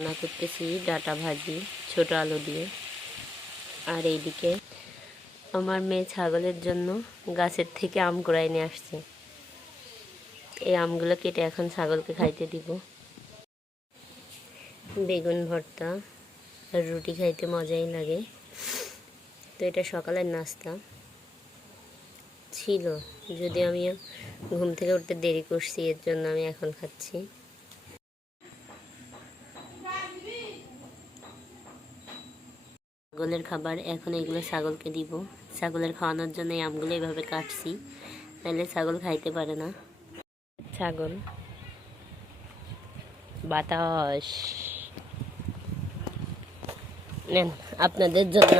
রান্না করতেছি ডাটা ভাজি, ছোট আলু দিয়ে। আর এইদিকে আমার মেয়ে ছাগলের জন্য গাছের থেকে আম কুড়াই নিয়ে আসছে। এই আমগুলো কেটে এখন ছাগলকে খাইতে দিব। বেগুন ভর্তা, রুটি খাইতে মজাই লাগে। তো এটা সকালের নাস্তা। ছিল যদি আমি ঘুম থেকে উঠতে দেরি করছি, এর জন্য আমি এখন খাচ্ছি। ছাগলের খাবার, এখন এগুলো ছাগলকে দিব। ছাগলের খাওয়ানোর জন্য এই আমগুলো এইভাবে কাটছি, নাহলে ছাগল খাইতে পারে না। ছাগল। বাতাস। নেন, আপনাদের জন্য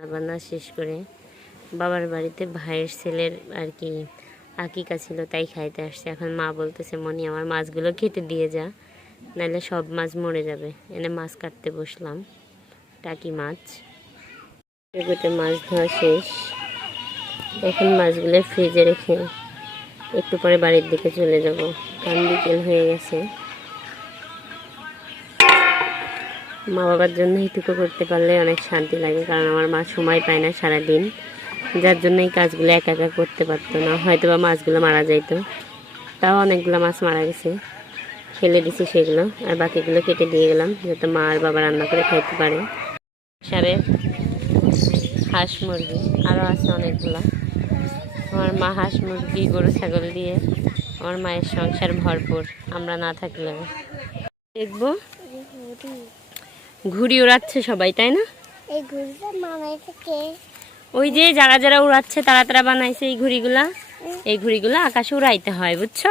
রান্না শেষ করে বাবার বাড়িতে ভাইয়ের ছেলের আর কি আকিকা ছিল, তাই খাইতে আসছে। এখন মা বলতেছে, মনি, আমার মাছগুলো কেটে দিয়ে যা নাহলে সব মাছ মরে যাবে। এনে মাছ কাটতে বসলাম, টাকি মাছ। এগুলোতে মাছ ধোয়া শেষ। এখন মাছগুলো ফ্রিজে রেখে একটু পরে বাড়ির দিকে চলে যাব। কারণ বিকেল হয়ে গেছে। মা বাবার জন্য এইটুকু করতে পারলে অনেক শান্তি লাগে, কারণ আমার মা সময় পায় না সারাদিন। যার জন্য এই কাজগুলো একা একা করতে পারতো না হয়তো বা মাছগুলো মারা যাইতো। তাও অনেকগুলো মাছ মারা গেছে। ফেলে দিছি সেগুলো, আর বাকিগুলো কেটে দিয়ে গেলাম, যাতে মা আর বাবা রান্না করে খাইতে পারে। সারে হাঁস মুরগি আরও আছে অনেকগুলো। আমার মা হাঁস মুরগি, গরু, ছাগল দিয়ে আমার মায়ের সংসার ভরপুর, আমরা না থাকলেও। দেখব? ঘুড়ি উড়াচ্ছে সবাই তাই না? এই ঘুড়িটা ওই যে যারা যারা উড়াচ্ছে তারা তারা বানাইছে এই ঘুড়িগুলা। এই ঘুড়িগুলা আকাশে উড়াইতে হয় বুঝছ?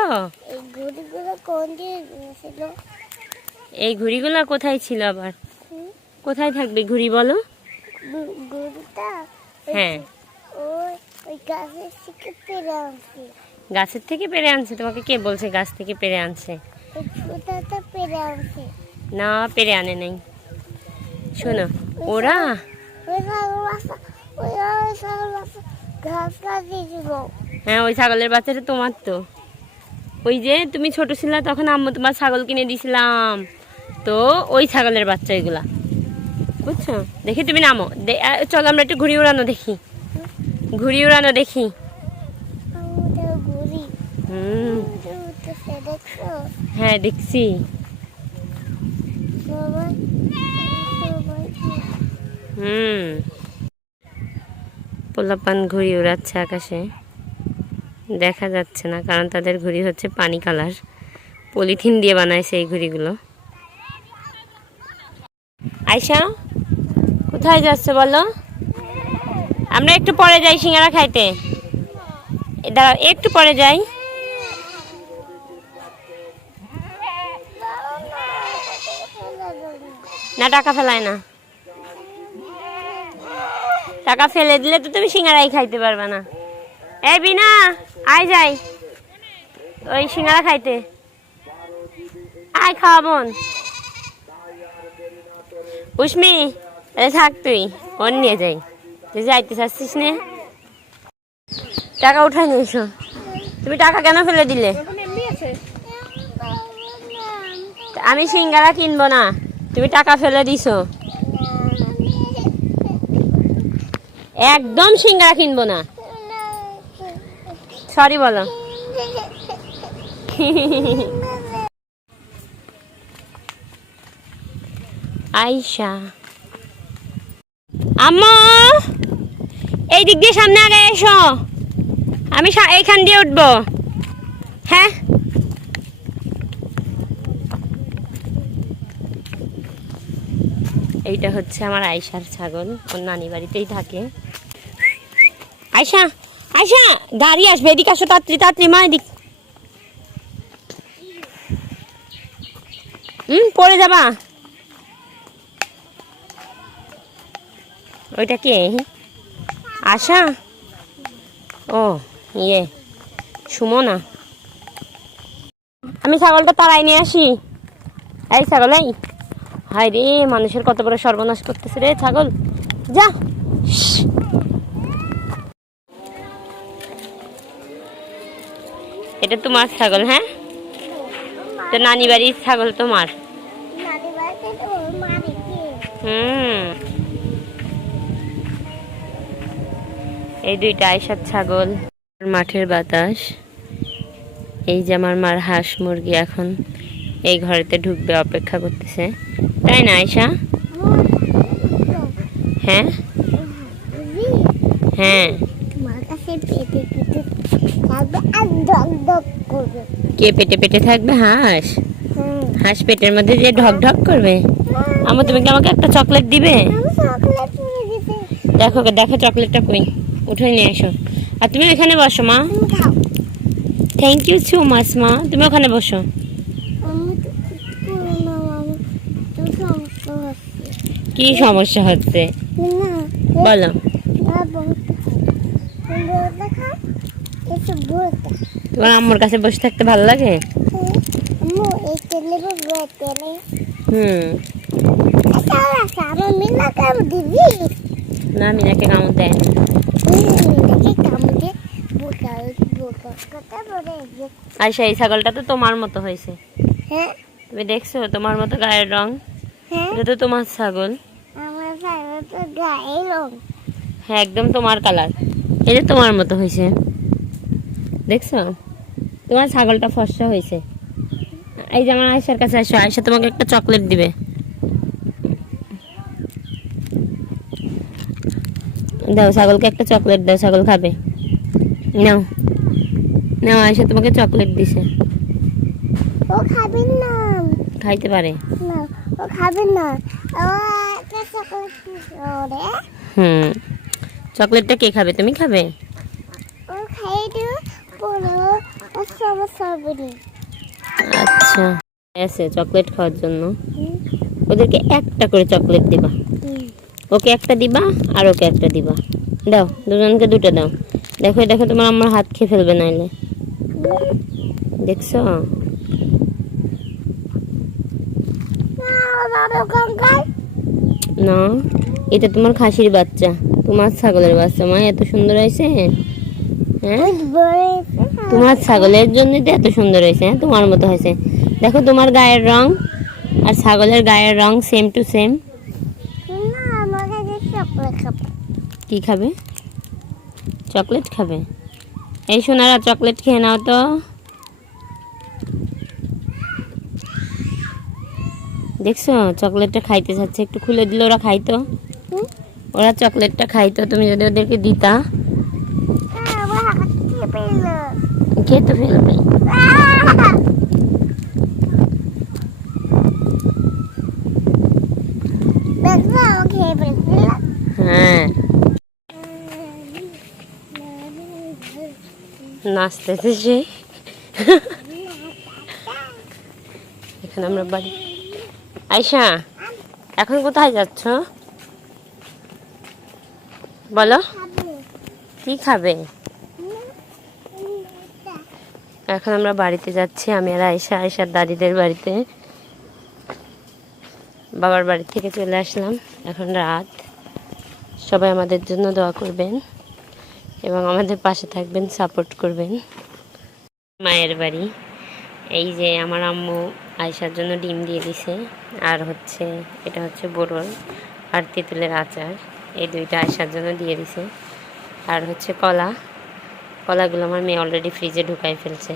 এই ঘুড়িগুলো কোন ছিল? এই ঘুড়িগুলা কোথায় ছিল আবার? কোথায় থাকবে ঘুড়ি বলো? ঘুড়িটা হ্যাঁ। ওই ওই গাছের থেকে পেরে আনছি। গাছের থেকে পেরে আনছে? তোমাকে কে বলছে গাছ থেকে পেরে আনছে? ওই পেরে আনছি। না পেরে আনে নাই। শোনো, ওরা হ্যাঁ ওই ছাগলের বাচ্চাটা তোমার তো। ওই যে তুমি ছোট ছিল, তখন আম্মু তোমার ছাগল কিনে দিয়েছিলাম তো ওই ছাগলের বাচ্চা এগুলা। বুঝছ? দেখি তুমি নামো। চলো আমরা একটু ঘুড়ি উড়ানো দেখি। ঘুড়ি উড়ানো দেখি। হ্যাঁ দেখছি। হুম। পোলাপান ঘুড়ি উড়াচ্ছে আকাশে। দেখা যাচ্ছে না, কারণ তাদের ঘুড়ি হচ্ছে পানি কালার। পলিথিন দিয়ে বানাইছে এই ঘুড়িগুলো। আয়সা কোথায় যাচ্ছে বলো? আমরা একটু পরে যাই সিঙ্গারা খাইতে। দাঁড়াও, একটু পরে যাই। না, টাকা ফেলায় না। টাকা ফেলে দিলে তো তুমি সিঙ্গারাই খাইতে পারবে না। এ বিনা, আয় যাই। ওই সিঙ্গারা খাইতে। আয় খাওয়া বোন উষ্মি এ থাক তুই ওর নিয়ে যাই। তুই যাইতে চাচ্ছিস নে। টাকা উঠাই নিয়েছো। তুমি টাকা কেন ফেলে দিলে? আমি সিঙ্গারা কিনবো না। তুমি টাকা ফেলে দিছো। একদম সিঙ্গারা কিনবো না। সরি বলো। আইসা আম্মা, এই দিক দিয়ে সামনে আগে এসো। আমি এইখান দিয়ে উঠবো। হ্যাঁ? এইটা হচ্ছে আমার আয়সার ছাগল, ওর নানি বাড়িতেই থাকে। আয়সা আয়সা গাড়ি আসবে, এদিকে আসো, তাড়াতাড়ি তাড়াতাড়ি, মা, এদিক। হুম, পড়ে যাবা। ওইটা কে? আশা ও ইয়ে সুমনা। আমি ছাগলটা তাড়াই নিয়ে আসি। এই ছাগল, এই। হায় রে মানুষের কত বড় সর্বনাশ করতেছে রে ছাগল। যা। এটা তোমার ছাগল হ্যাঁ? তো নানি বাড়ির ছাগল তোমার? হুম। এই দুইটা আয়সার ছাগল। মাঠের বাতাস। এই যে আমার মার হাঁস মুরগি এখন। এই ঘরেতে ঢুকবে অপেক্ষা করতেছে। তাই না আয়সা হ্যাঁ? হ্যাঁ। কে পেটে পেটে থাকবে? হাঁস? হাঁস পেটের মধ্যে যে ঢক ঢক করবে? আমার তুমি কি আমাকে একটা চকলেট দিবে? দেখো দেখো চকলেটটা কই? উঠে নিয়ে এসো আর তুমি এখানে বসো মা। থ্যাংক ইউ সো মাচ মা। তুমি ওখানে বসো আমি তো কিছু করো না মামা তো সমস্যা হচ্ছে কি সমস্যা হচ্ছে? বলো। তোমার আম্মুর কাছে বসে থাকতে ভালো লাগে? হুম। আচ্ছা আচ্ছা না মিনাকে কামড় দেয়। আয়সা এই ছাগলটা তো তোমার মতো হয়েছে। হ্যাঁ। তুমি দেখছ? তোমার মতো গায়ের রং। এটা তো তোমার ছাগল। আমার সাইকেল তো গায়ে রং। হ্যাঁ একদম তোমার কালার। এটা তোমার মতো হয়েছে। দেখছ? তোমার ছাগলটা ফর্সা হয়েছে। এই যে আমার আয়সার কাছে আসো। আয়সা তোমাকে একটা চকলেট দিবে। দাও ছাগলকে একটা চকলেট দাও ছাগল খাবে। নাও। নাও আয়সা তোমাকে চকলেট দিছে। ও খাবি না। খাইতে পারে। না। খাবি না। হুম। চকলেটটা কে খাবে? তুমি খাবে? আচ্ছা। আছে চকলেট খাওয়ার জন্য। ওদেরকে একটা করে চকলেট দিবা। ওকে একটা দিবা আর ওকে একটা দিবা। দাও দুজনকে দুটো দাও। দেখো দেখো তোমার আমার হাত খেয়ে ফেলবে নাইলে। দেখছ? না এটা তোমার খাসির বাচ্চা। তোমার ছাগলের বাচ্চা। মা এত সুন্দর হয়েছে? হ্যাঁ? তোমার ছাগলের জন্য তো এত সুন্দর হয়েছে হ্যাঁ? তোমার মতো হয়েছে। দেখো তোমার গায়ের রং আর ছাগলের গায়ের রং সেম টু সেম কি খাবে? চকলেট খাবে। এই সোনারা চকলেট খেয়ে নাও তো। দেখছ? চকলেটটা খাইতে চাচ্ছে একটু খুলে দিলে ওরা খাইতো। ওরা চকলেটটা খাইতো, তুমি যদি ওদেরকে দিতা। আমার হাত খেয়ে পেল খেয়ে তো ফেলবে। হ্যাঁ। নাচতেছে সে। এখানে আমরা বাড়ি আয়সা এখন কোথায় যাচ্ছ? বলো। কি খাবে? এখন আমরা বাড়িতে যাচ্ছি, আমি আর আয়সা আয়সার দাদিদের বাড়িতে। বাবার বাড়ি থেকে চলে আসলাম। এখন রাত। সবাই আমাদের জন্য দোয়া করবেন এবং আমাদের পাশে থাকবেন, সাপোর্ট করবেন। মায়ের বাড়ি। এই যে আমার আম্মু আয়সার জন্য ডিম দিয়ে দিছে। আর হচ্ছে, এটা হচ্ছে বোরল আর তেঁতুলের আচার। এই দুইটা আয়সার জন্য দিয়ে দিছে। আর হচ্ছে কলা। কলাগুলো আমার মেয়ে অলরেডি ফ্রিজে ঢুকাই ফেলছে।